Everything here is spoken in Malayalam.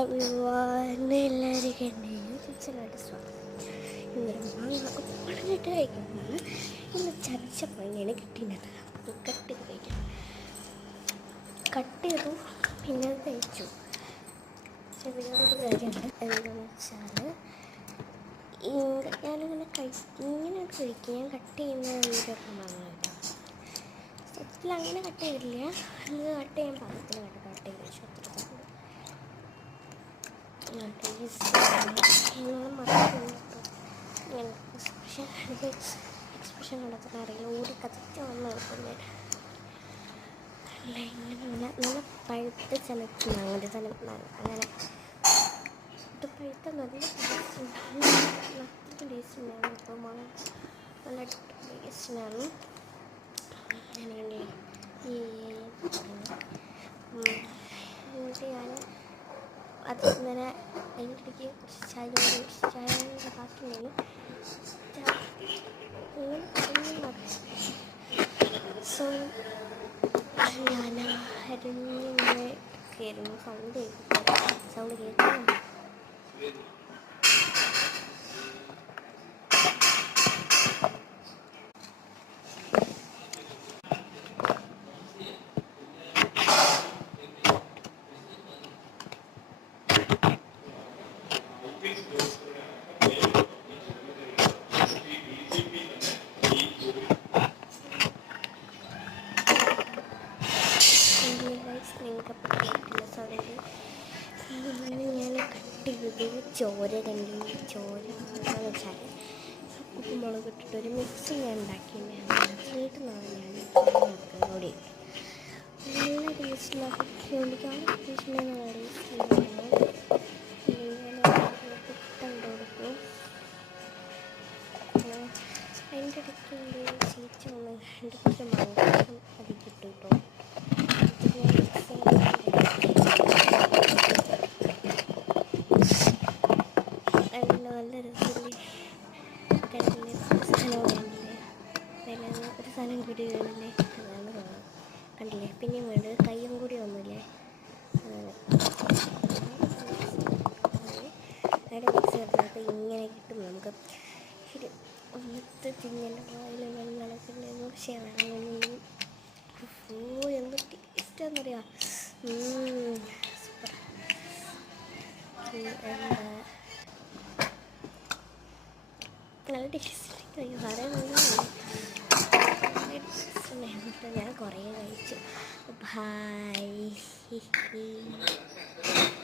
everyone, എല്ലാവരും എൻ്റെ യൂട്യൂബ് ചാനലായിട്ട് സ്വാഗതം. ഇന്നൊരു മാങ്ങ ഉണങ്ങിയിട്ട് കഴിക്കുന്നതാണ്. ഇന്ന് ചതച്ചപ്പോൾ ഇങ്ങനെ കിട്ടിയത് കട്ട് ചെയ്ത് കഴിക്കാം. കട്ട് ചെയ്തു, പിന്നെ അത് കഴിച്ചു. പക്ഷേ വേറൊരു കാര്യമുണ്ട്. എന്താണെന്ന് വെച്ചാൽ ഞാനിങ്ങനെ ഇങ്ങനെ കഴിക്കും. ഞാൻ കട്ട് ചെയ്യുന്ന വീഡിയോക്കെ മാങ്ങ കേട്ടോ. സത്യത്തിൽ അങ്ങനെ കട്ട് ചെയ്തില്ല, അത് കട്ട് ചെയ്യാൻ പാകത്തിന് കട്ട് ചെയ്ത് വെച്ചു. എക്സ്പ്രഷൻ കണ്ടെത്താൻ അറിയില്ല. ഓടി കത്തിച്ച് വന്ന് നോക്കുന്നത് അല്ല. ഇങ്ങനെ നല്ല പഴുത്ത സ്ഥലത്താണ് അങ്ങനത്തെ സ്ഥലത്താണ്. അങ്ങനെ ഇത് പഴുത്ത നല്ല ടേസ്റ്റ് ഉണ്ടാകും. ടേസ്റ്റ് ഉണ്ടാകും. ഇപ്പോൾ നല്ല ടേസ്റ്റിനാണ്. അങ്ങനെയാണ് എന്നിട്ട് ഞാൻ അത് ഇങ്ങനെ അതിലേക്ക് ചായ ബാക്കിയുണ്ടെങ്കിൽ സോ ഞാൻ അരിഞ്ഞിങ്ങനെ കയറുന്നു. സൗണ്ട് കേൾക്കണം. ഞാൻ കട്ട് ചെയ്ത് ചോര എന്താണെന്ന് വെച്ചാൽ ഉപ്പുമുളക് ഇട്ടിട്ടൊരു മിക്സ് ഞാൻ ഉണ്ടാക്കിയിട്ടുണ്ടായിരുന്നു. വീട്ടിലാണ് ഞാൻ കൂടി നല്ല ടേസ്റ്റിലാണ്. ചോദിക്കാൻ ടേസ്റ്റിലാണ്. കണ്ടു കൊടുക്കും. അതിൻ്റെ ഇടയ്ക്ക് എൻ്റെ ചേച്ചി വന്ന് കുറച്ച് മാംസം അതിൽ കിട്ടും കേട്ടോ. നല്ല രസമില്ലേ? ഒരു സാധനം കൂടി വീണില്ലേ? അതാണ് കണ്ടില്ലേ? പിന്നെ വീട് കയ്യും കൂടി ഒന്നുമില്ലേ? അതിൻ്റെ മിക്സ് ചേർത്ത് ഇങ്ങനെ കിട്ടും നമുക്ക്. ഒന്നത്തെ തിന്നേൻ്റെ വായിൽ വെള്ളമൊക്കെ പക്ഷേ എന്ത് ടേസ്റ്റാന്നറിയാം. സൂപ്പർ. നല്ല ടേസ്റ്റ്. ഞാൻ കുറേ കഴിച്ചു. ബൈ.